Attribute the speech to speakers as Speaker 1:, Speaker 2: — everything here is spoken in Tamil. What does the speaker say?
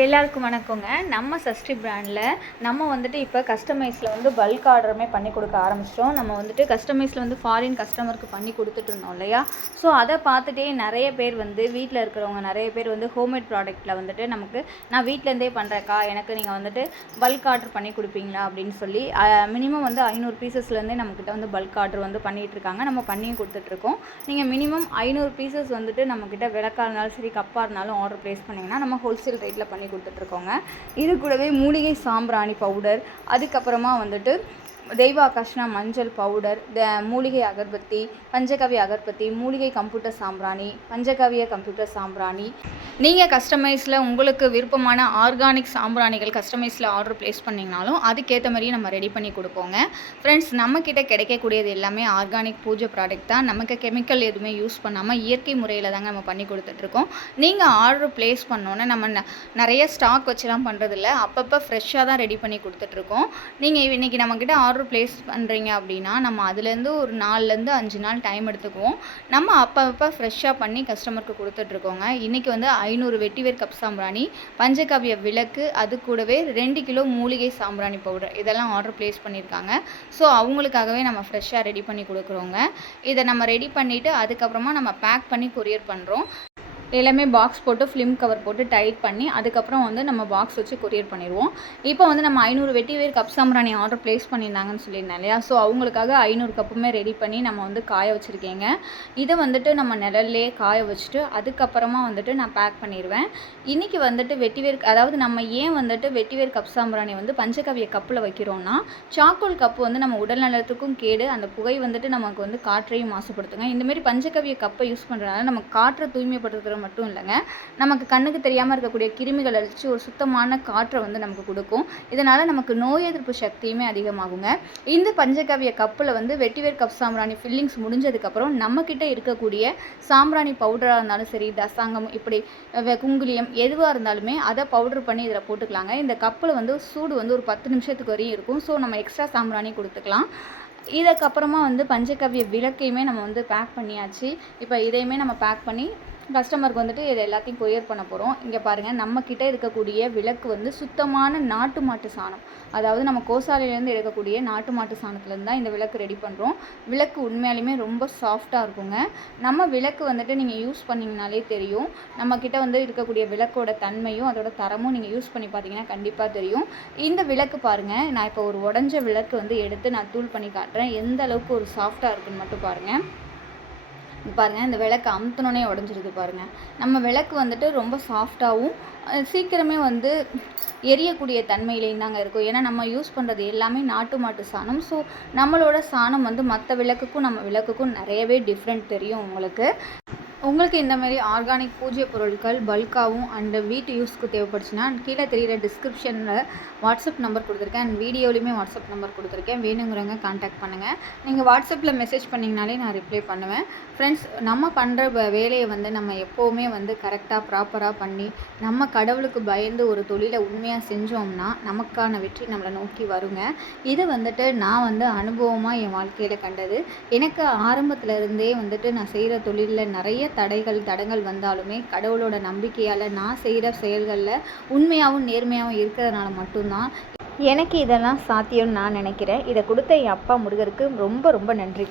Speaker 1: எல்லாருக்கும் வணக்கங்க. நம்ம சஷ்டி பிராண்டில் நம்ம வந்துட்டு இப்போ கஸ்டமைஸில் வந்து பல்க் ஆர்டருமே பண்ணி கொடுக்க ஆரம்பிச்சிட்டோம். நம்ம வந்துட்டு கஸ்டமைஸில் வந்து ஃபாரின் கஸ்டமருக்கு பண்ணி கொடுத்துட்டு இருந்தோம் இல்லையா? ஸோ அதை பார்த்துட்டே நிறைய பேர் வந்து வீட்டில் இருக்கிறவங்க நிறைய பேர் வந்து ஹோம்மேட் ப்ராடக்ட்டில் வந்துட்டு நமக்கு நான் வீட்டிலேருந்தே பண்ணுறேக்கா எனக்கு நீங்கள் வந்துட்டு பல்க் ஆர்டர் பண்ணி கொடுப்பீங்களா? அப்படின்னு சொல்லி மினிமம் வந்து ஐநூறு பீசஸ்லேருந்தே நம்மக்கிட்ட வந்து பல்க் ஆர்டர் வந்து பண்ணிகிட்டு இருக்காங்க நம்ம பண்ணியும் கொடுத்துட்ருக்கோம் நீங்கள் மினிமம் ஐநூறு பீசஸ் வந்துட்டு நம்மக்கிட்ட விளக்காக இருந்தாலும் சரி கப்பாக இருந்தாலும் ஆர்டர் ப்ளேஸ் பண்ணிங்கன்னா நம்ம ஹோல்சேல் ரேட்டில் பண்ணி கொடுத்துட்ருக்கோங்க. இது கூடவே மூலிகை சாம்பிராணி பவுடர் அதுக்கப்புறமா வந்துட்டு தெய்வாகர்ஷ்ணா மஞ்சள் பவுடர் த மூலிகை அகர்பத்தி பஞ்சகவிய அகர்பத்தி மூலிகை கம்ப்யூட்டர் சாம்பிராணி பஞ்சகவிய கம்ப்யூட்டர் சாம்பிராணி. நீங்கள் கஸ்டமைஸில் உங்களுக்கு விருப்பமான ஆர்கானிக் சாம்பிராணிகள் கஸ்டமைஸில் ஆர்டர் ப்ளேஸ் பண்ணிங்கனாலும் அதுக்கேற்ற மாதிரியே நம்ம ரெடி பண்ணி கொடுப்போங்க. ஃப்ரெண்ட்ஸ் நம்மக்கிட்ட கிடைக்கக்கூடியது எல்லாமே ஆர்கானிக் பூஜை ப்ராடக்ட் தான். நமக்கு கெமிக்கல் எதுவுமே யூஸ் பண்ணாமல் இயற்கை முறையில் தாங்க நம்ம பண்ணி கொடுத்துட்ருக்கோம். நீங்கள் ஆர்டர் ப்ளேஸ் பண்ணோன்னே நம்ம ந- நிறைய ஸ்டாக் வச்சுலாம் பண்ணுறதில்ல அப்பப்போ ஃப்ரெஷ்ஷாக தான் ரெடி பண்ணி கொடுத்துட்ருக்கோம். நீங்கள் இன்றைக்கி நம்மக்கிட்ட ஆர்டர் ப்ளேஸ் பண்ணுறீங்க அப்படின்னா நம்ம அதுலேருந்து ஒரு நாலுலேருந்து அஞ்சு நாள் டைம் எடுத்துக்குவோம். நம்ம அப்பப்போ ஃப்ரெஷ்ஷாக பண்ணி கஸ்டமருக்கு கொடுத்துட்ருக்கோங்க. இன்றைக்கி வந்து ஐநூறு வெட்டிவேர் கப் சாம்பிராணி பஞ்சகவ்ய விளக்கு அது கூடவே ரெண்டு கிலோ மூலிகை சாம்பிராணி பவுடர் இதெல்லாம் ஆர்டர் ப்ளேஸ் பண்ணியிருக்காங்க. ஸோ அவங்களுக்காகவே நம்ம ஃப்ரெஷ்ஷாக ரெடி பண்ணி கொடுக்குறோங்க. இதை நம்ம ரெடி பண்ணிவிட்டு அதுக்கப்புறமா நம்ம பேக் பண்ணி கொரியர் பண்ணுறோம் எல்லாமே பாக்ஸ் போட்டு ஃபிலிம் கவர் போட்டு டைட் பண்ணி அதுக்கப்புறம் வந்து நம்ம பாக்ஸ் வச்சு கொரியர் பண்ணிடுவோம். இப்போ வந்து நம்ம ஐநூறு வெட்டி வேர் கப் சாம்பிராணி ஆர்டர் ப்ளேஸ் பண்ணியிருந்தாங்கன்னு சொல்லியிருந்தேன் இல்லையா? ஸோ அவங்களுக்காக ஐநூறு கப்புமே ரெடி பண்ணி நம்ம வந்து காய வச்சுருக்கேங்க. இதை வந்துட்டு நம்ம நிழல்லே காய வச்சுட்டு அதுக்கப்புறமா வந்துட்டு நான் பேக் பண்ணிடுவேன். இன்றைக்கி வந்துட்டு வெட்டிவேர் அதாவது நம்ம ஏன் வந்துட்டு வெட்டிவேர் கப் சாம்பிராணி வந்து பஞ்சகவிய கப்பில் வைக்கிறோம்னா சாக்கோல் கப்பு வந்து நம்ம உடல் நலத்துக்கும் கேடு அந்த புகை வந்துட்டு நமக்கு வந்து காற்றையும் மாசுபடுத்துங்க. இந்தமாரி பஞ்சகவிய கப்பை யூஸ் பண்ணுறதுனால நம்ம காற்றை தூய்மைப்படுத்துகிற மட்டும் இல்லைங்க. நமக்கு கண்ணுக்கு தெரியாமல் இருக்கக்கூடிய கிருமிகள் அழிச்சு ஒரு சுத்தமான காற்றை வந்து நமக்கு கொடுக்கும். இதனால் நமக்கு நோய் எதிர்ப்பு சக்தியுமே அதிகமாகுங்க. இந்த பஞ்சகவிய கப்பில் வந்து வெட்டிவேர் கப் சாம்பிராணி ஃபில்லிங்ஸ் முடிஞ்சதுக்கப்புறம் நம்மக்கிட்ட இருக்கக்கூடிய சாம்பிராணி பவுடராக இருந்தாலும் சரி தசாங்கம் இப்படி குங்குலியம் எதுவாக இருந்தாலுமே அதை பவுடர் பண்ணி இதில் போட்டுக்கலாங்க. இந்த கப்பில் வந்து சூடு வந்து ஒரு பத்து நிமிஷத்துக்கு வரையும் இருக்கும். ஸோ நம்ம எக்ஸ்ட்ரா சாம்பிராணி கொடுத்துக்கலாம். இதுக்கப்புறமா வந்து பஞ்சகவ்ய விளக்கையுமே நம்ம வந்து பேக் பண்ணியாச்சு. இப்போ இதையுமே நம்ம பேக் பண்ணி கஸ்டமருக்கு வந்துட்டு இது எல்லாத்தையும் கொரியர் பண்ண போகிறோம் இங்கே பாருங்கள் நம்மக்கிட்ட இருக்கக்கூடிய விளக்கு வந்து சுத்தமான நாட்டு மாட்டு சாணம். அதாவது நம்ம கோசாலையிலேருந்து எடுக்கக்கூடிய நாட்டு மாட்டு சாணத்துலேருந்து தான் இந்த விளக்கு ரெடி பண்ணுறோம் விளக்கு உண்மையாலுமே ரொம்ப சாஃப்டாக இருக்குங்க. நம்ம விளக்கு வந்துட்டு நீங்கள் யூஸ் பண்ணிங்கனாலே தெரியும். நம்மக்கிட்ட வந்து இருக்கக்கூடிய விளக்கோட தன்மையும் அதோட தரமும் நீங்கள் யூஸ் பண்ணி பார்த்தீங்கன்னா கண்டிப்பாக தெரியும். இந்த விளக்கு பாருங்கள் நான் இப்போ ஒரு உடஞ்ச விளக்கு வந்து எடுத்து நான் தூள் பண்ணி காட்டுறேன். எந்த அளவுக்கு ஒரு சாஃப்டாக இருக்குன்னு மட்டும் பாருங்கள் பாருங்கள் இந்த விளக்கு அமுத்துனோடனே உடஞ்சிருது பாருங்கள் நம்ம விளக்கு வந்துட்டு ரொம்ப சாஃப்டாகவும் சீக்கிரமே வந்து எரியக்கூடிய தன்மையிலையும் தாங்க இருக்கும். ஏன்னா நம்ம யூஸ் பண்ணுறது எல்லாமே நாட்டு மாட்டு சாணம். ஸோ நம்மளோட சாணம் வந்து மற்ற விளக்குக்கும் நம்ம விளக்குக்கும் நிறையவே டிஃப்ரெண்ட் தெரியும் உங்களுக்கு. உங்களுக்கு இந்த மாதிரி ஆர்கானிக் பூஜை பொருட்கள் பல்காகவும் அண்டு வீட்டு யூஸ்க்கு தேவைப்படுச்சுன்னா கீழே தெரியிற டிஸ்கிரிப்ஷனில் வாட்ஸ்அப் நம்பர் கொடுத்துருக்கேன். அண்ட் வீடியோலையுமே வாட்ஸ்அப் நம்பர் கொடுத்துருக்கேன். வேணுங்கிறவங்க காண்டாக்ட் பண்ணுங்கள் நீங்கள் வாட்ஸ்அப்பில் மெசேஜ் பண்ணிங்கனாலே நான் ரிப்ளை பண்ணுவேன். ஃப்ரெண்ட்ஸ் நம்ம பண்ணுற வேலையை வந்து நம்ம எப்போவுமே வந்து கரெக்டாக ப்ராப்பராக பண்ணி நம்ம கடவுளுக்கு பயந்து ஒரு தொழிலை உண்மையாக செஞ்சோம்னா நமக்கான வெற்றி நம்மளை நோக்கி வருங்க. இது வந்துட்டு நான் வந்து அனுபவமாக என் வாழ்க்கையில் கண்டது. எனக்கு ஆரம்பத்தில் இருந்தே வந்துட்டு நான் செய்கிற தொழிலில் நிறைய தடைகள் தடங்கள் வந்தாலுமே கடவுளோட நம்பிக்கையால் நான் செய்கிற செயல்களில் உண்மையாகவும் நேர்மையாகவும் இருக்கிறதுனால மட்டும்தான். எனக்கு இதெல்லாம் சாத்தியம்னு நான் நினைக்கிறேன். இதை கொடுத்த என் அப்பா முருகருக்கு ரொம்ப ரொம்ப நன்றி.